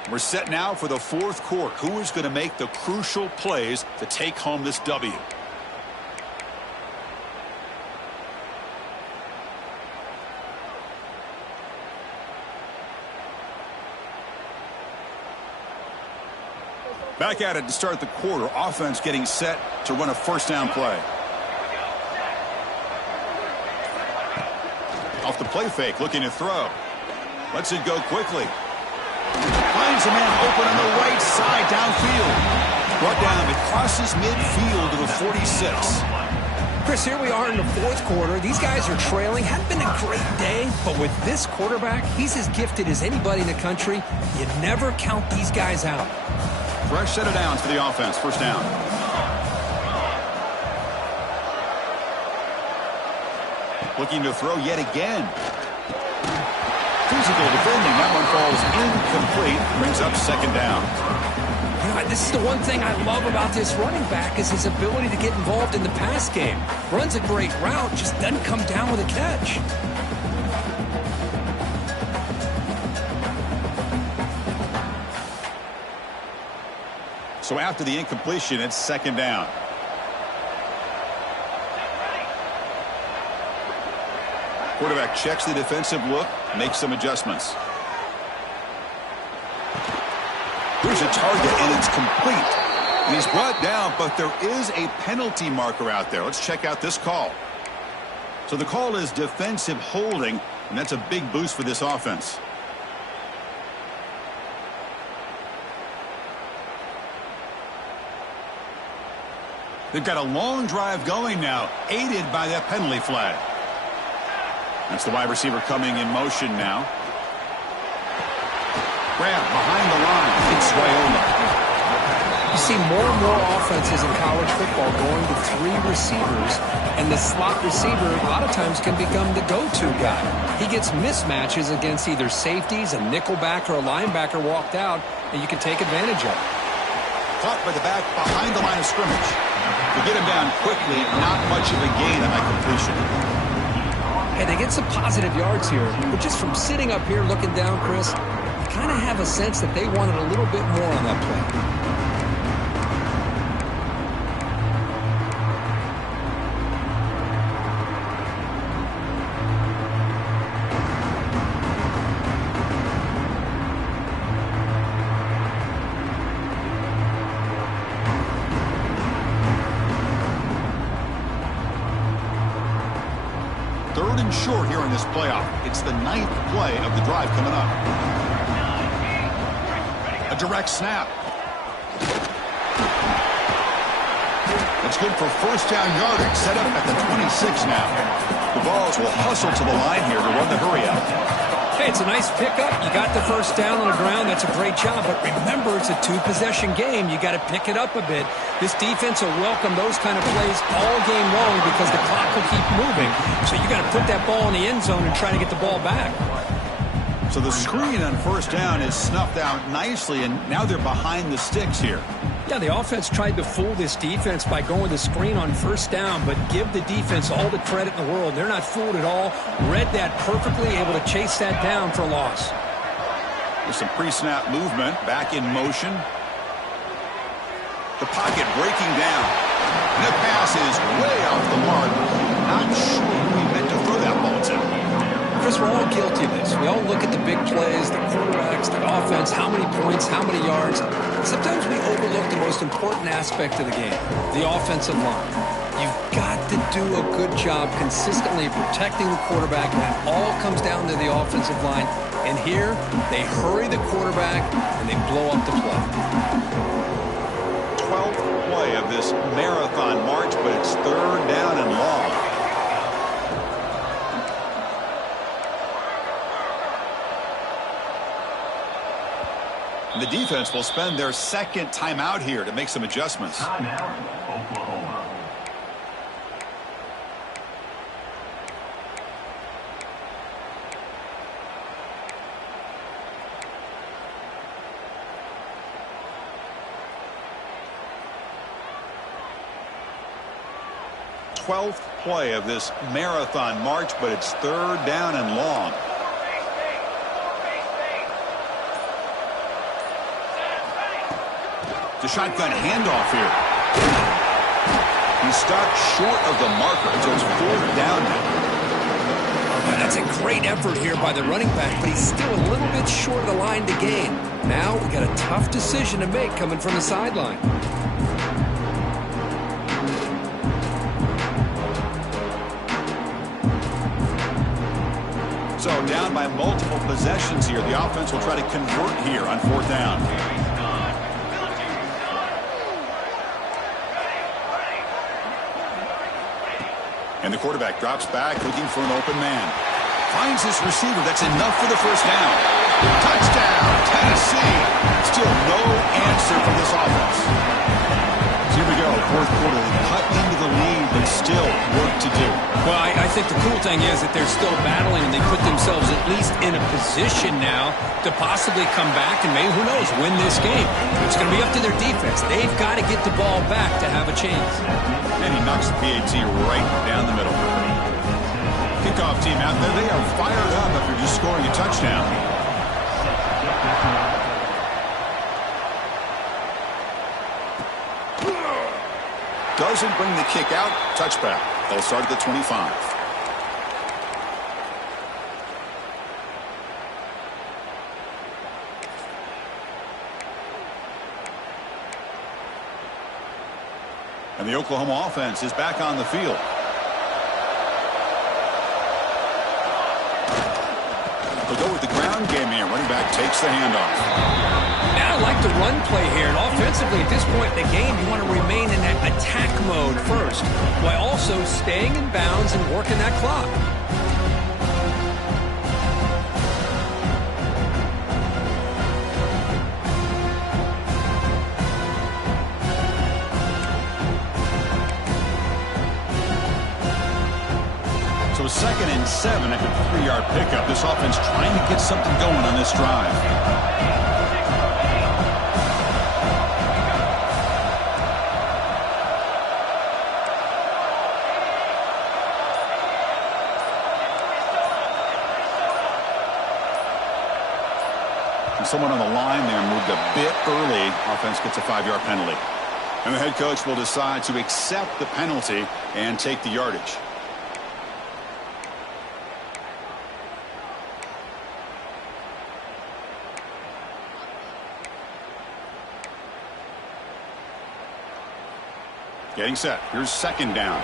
We're set now for the fourth quarter. Who is going to make the crucial plays to take home this W? Back at it to start the quarter. Offense getting set to run a first down play. Off the play fake, looking to throw. Lets it go quickly. Finds a man open on the right side downfield. Brought down, it crosses midfield to the 46. Chris, here we are in the fourth quarter. These guys are trailing. Hadn't been a great day, but with this quarterback, he's as gifted as anybody in the country. You never count these guys out. Fresh set of downs for the offense. First down. Looking to throw yet again. Physical defending. That one falls incomplete. Brings up second down. You know, this is the one thing I love about this running back is his ability to get involved in the pass game. Runs a great route, just doesn't come down with a catch. So after the incompletion, it's second down. Quarterback checks the defensive look, makes some adjustments. Here's a target, and it's complete. And he's brought down, but there is a penalty marker out there. Let's check out this call. So the call is defensive holding, and that's a big boost for this offense. They've got a long drive going now, aided by that penalty flag. That's the wide receiver coming in motion now. Grab behind the line. It's Raiola. You see more and more offenses in college football going to three receivers, and the slot receiver a lot of times can become the go-to guy. He gets mismatches against either safeties, a nickelback, or a linebacker walked out, and you can take advantage of it. Caught by the back behind the line of scrimmage. To get him down quickly, not much of a gain on that completion. Hey, they get some positive yards here, but just from sitting up here looking down, Chris, you kind of have a sense that they wanted a little bit more on that play. Third and short here in this playoff. It's the 9th play of the drive coming up. A direct snap. That's good for first down yardage. Set up at the 26 now. The Vols will hustle to the line here to run the hurry up. Hey, it's a nice pickup. You got the first down on the ground. That's a great job. But remember, it's a two-possession game. You got to pick it up a bit. This defense will welcome those kind of plays all game long because the clock will keep moving. So you got to put that ball in the end zone and try to get the ball back. So the screen on first down is snuffed out nicely, and now they're behind the sticks here. Yeah, the offense tried to fool this defense by going the screen on first down, but give the defense all the credit in the world. They're not fooled at all. Read that perfectly, able to chase that down for a loss. There's some pre-snap movement, back in motion. The pocket breaking down. And the pass is way off the mark. Not sure who he meant to throw that ball to. Chris, we're all guilty of this. We all look at the big plays, the quarterbacks, the offense, how many points, how many yards. Sometimes we overlook the most important aspect of the game, the offensive line. You've got to do a good job consistently protecting the quarterback, and it all comes down to the offensive line. And here, they hurry the quarterback, and they blow up the play. 12th play of this marathon march, but it's 3rd down and long. The defense will spend their 2nd timeout here to make some adjustments. Timeout, Oklahoma. Twelfth play of this marathon march, but it's 3rd down and long. The shotgun handoff here. He stopped short of the marker, so it's 4th down now. That's a great effort here by the running back, but he's still a little bit short of the line to gain. Now we got a tough decision to make coming from the sideline. So down by multiple possessions here. The offense will try to convert here on 4th down. And the quarterback drops back looking for an open man. Finds his receiver. That's enough for the 1st down. Touchdown, Tennessee. Still no answer from this offense. So here we go, 4th quarter. They cut into the lead, but still work to do. Well, I think the cool thing is that they're still battling, and they put themselves at least in a position now to possibly come back and maybe, who knows, win this game. It's going to be up to their defense. They've got to get the ball back to have a chance. And he knocks the PAT right down the middle. Kickoff team out there. They are fired up after just scoring a touchdown. Doesn't bring the kick out. Touchback. They'll start at the 25. And the Oklahoma offense is back on the field. They'll go with the ground game here. Running back takes the handoff. Now I like the run play here. And offensively, at this point in the game, you want to remain in that attack mode first, while also staying in bounds and working that clock. So 2nd and 7 after the 3-yard pickup. This offense trying to get something going on this drive. And someone on the line there moved a bit early. Offense gets a 5-yard penalty. And the head coach will decide to accept the penalty and take the yardage. Getting set. Here's 2nd down.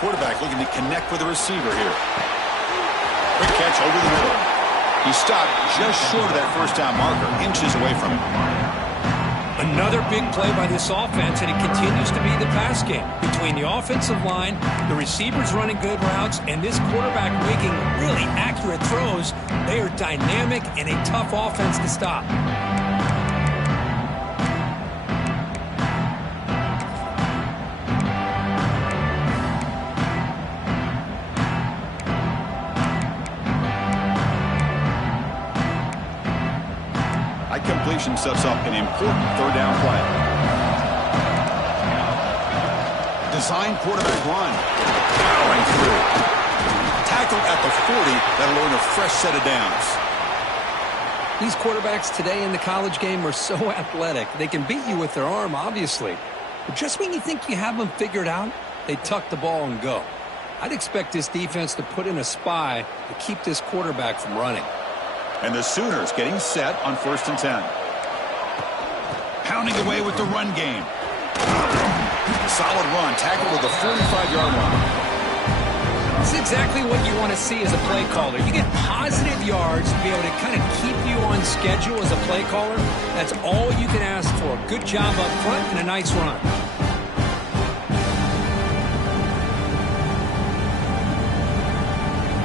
Quarterback looking to connect with the receiver here. Quick catch over the middle. He stopped just short of that 1st down marker, inches away from it. Another big play by this offense, and it continues to be the pass game. Between the offensive line, the receivers running good routes, and this quarterback making really accurate throws, they are dynamic and a tough offense to stop. Completion sets up an important 3rd down play. Design quarterback run. Powering through. Tackle at the 40. That'll earn a fresh set of downs. These quarterbacks today in the college game are so athletic. They can beat you with their arm, obviously. But just when you think you have them figured out, they tuck the ball and go. I'd expect this defense to put in a spy to keep this quarterback from running. And the Sooners getting set on 1st and 10. Pounding away with the run game. Solid run, tackled with the 45-yard line. This is exactly what you want to see as a play caller. You get positive yards to be able to kind of keep you on schedule as a play caller. That's all you can ask for. Good job up front and a nice run.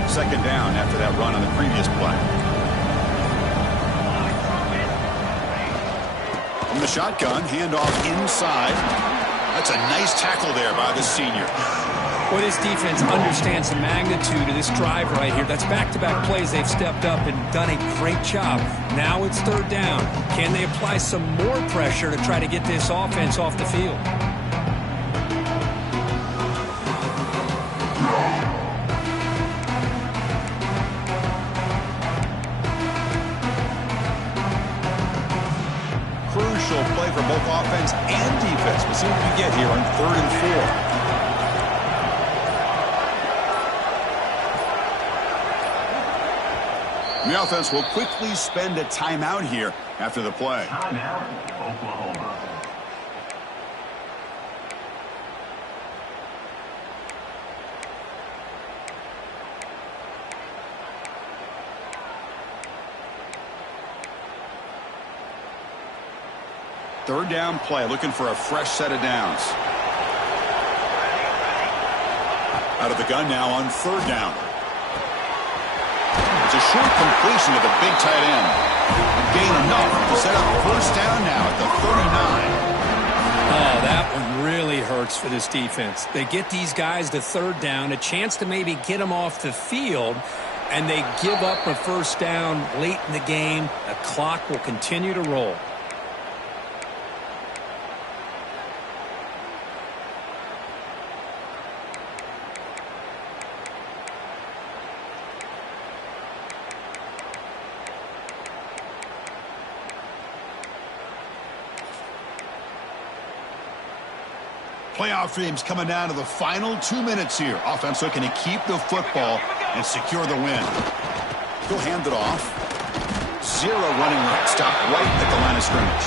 Second down after that run on the previous play. From the shotgun, handoff inside. That's a nice tackle there by the senior. Well, this defense understands the magnitude of this drive right here. That's back-to-back plays. They've stepped up and done a great job. Now it's 3rd down. Can they apply some more pressure to try to get this offense off the field? Crucial play for both offense and defense. We'll see what we get here on 3rd and 4. The offense will quickly spend a timeout here after the play. Timeout, Oklahoma. Third down play, looking for a fresh set of downs. Out of the gun now on 3rd down. It's a short completion to the big tight end. A gain enough to set up 1st down now at the 39. Oh, that one really hurts for this defense. They get these guys to 3rd down, a chance to maybe get them off the field, and they give up a 1st down late in the game. The clock will continue to roll. Playoff dreams coming down to the final 2 minutes here. Offense looking to keep the football and secure the win. He'll hand it off. 0 running room. Stop right at the line of scrimmage.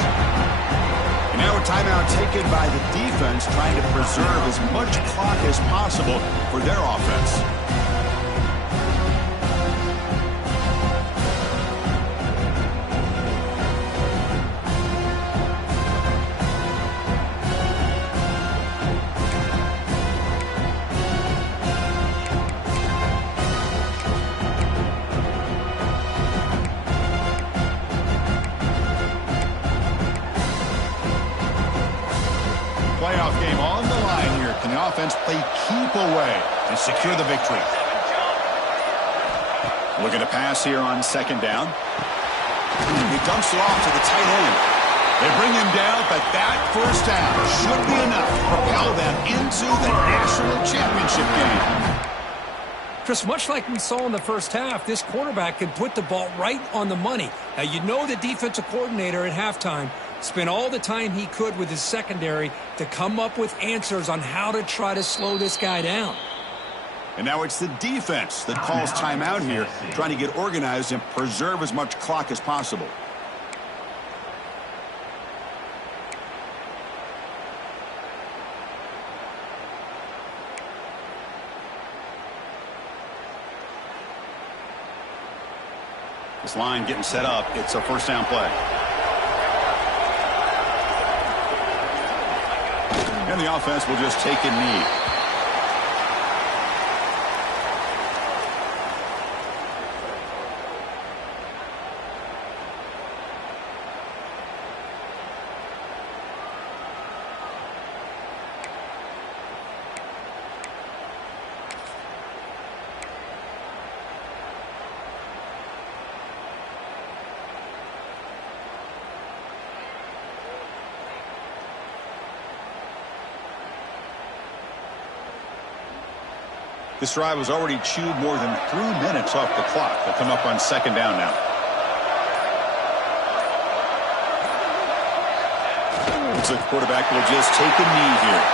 And now a timeout taken by the defense, trying to preserve as much clock as possible for their offense. Playoff game on the line here. Can the offense play keep away and secure the victory? Looking to pass here on 2nd down. He dumps it off to the tight end. They bring him down, but that 1st down should be enough to propel them into the national championship game. Chris, much like we saw in the 1st half, this quarterback can put the ball right on the money. Now, you know the defensive coordinator at halftime spent all the time he could with his secondary to come up with answers on how to try to slow this guy down. And now it's the defense that calls timeout here, trying to get organized and preserve as much clock as possible. This line getting set up. It's a 1st down play. And the offense will just take a knee. This drive has already chewed more than 3 minutes off the clock. They'll come up on 2nd down now. Looks like the quarterback will just take a knee here.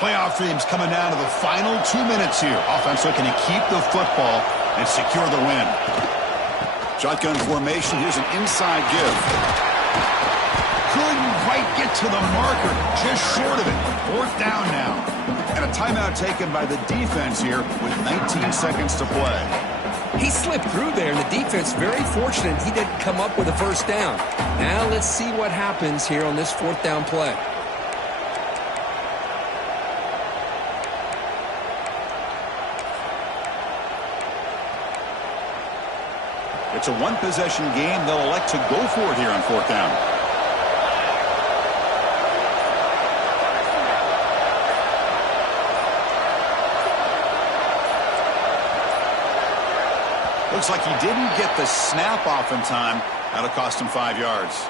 Playoff dreams coming down to the final 2 minutes here. Offense looking to keep the football and secure the win. Shotgun formation. Here's an inside give. Couldn't quite get to the marker. Just short of it. 4th down now. And a timeout taken by the defense here with 19 seconds to play. He slipped through there, and the defense very fortunate he didn't come up with a first down. Now let's see what happens here on this 4th down play. It's a one-possession game. They'll elect to go for it here on 4th down. Looks like he didn't get the snap off in time. That'll cost him 5 yards.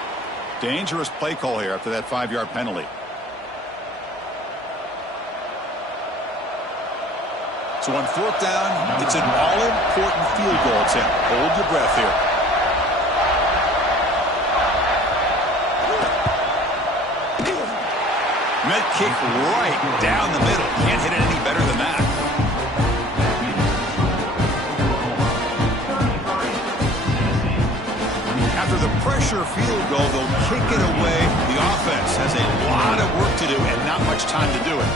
Dangerous play call here after that 5-yard penalty. So on 4th down, it's an all-important field goal attempt. Hold your breath here. Met kick right down the middle. Can't hit it any better than that. After the pressure field goal, they'll kick it away. The offense has a lot of work to do and not much time to do it.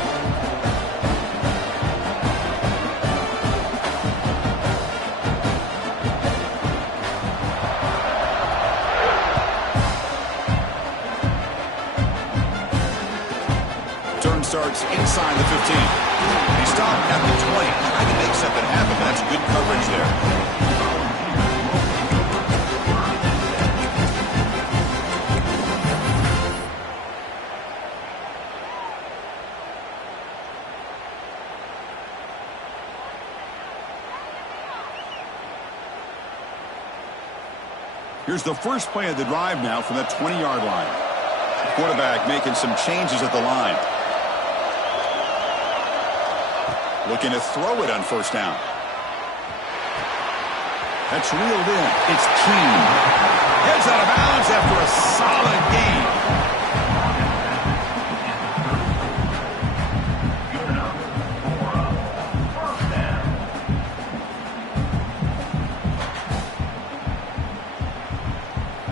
Starts inside the 15. He stopped at the 20. Trying to make something happen, but that's good coverage there. Here's the first play of the drive now from the 20-yard line. The quarterback making some changes at the line. Looking to throw it on 1st down. That's reeled in. It's Keen. Heads out of bounds after a solid gain.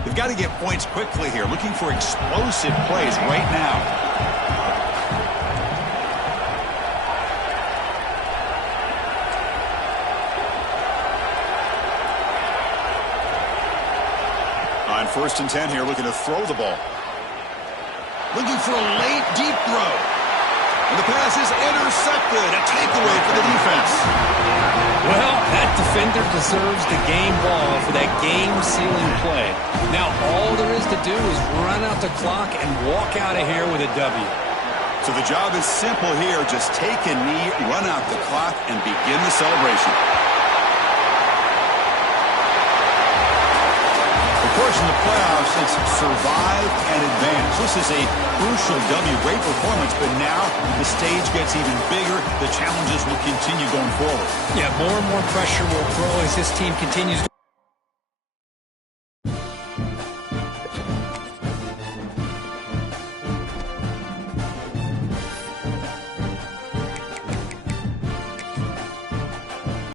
They've got to get points quickly here. Looking for explosive plays right now. On 1st and 10 here, looking to throw the ball. Looking for a late, deep throw. And the pass is intercepted. A takeaway for the defense. Well, that defender deserves the game ball for that game-sealing play. Now, all there is to do is run out the clock and walk out of here with a W. So the job is simple here. Just take a knee, run out the clock, and begin the celebration. Of course, in the playoffs, it's survive and advance. This is a crucial W. Great performance, but now the stage gets even bigger. The challenges will continue going forward. Yeah, more and more pressure will grow as this team continues to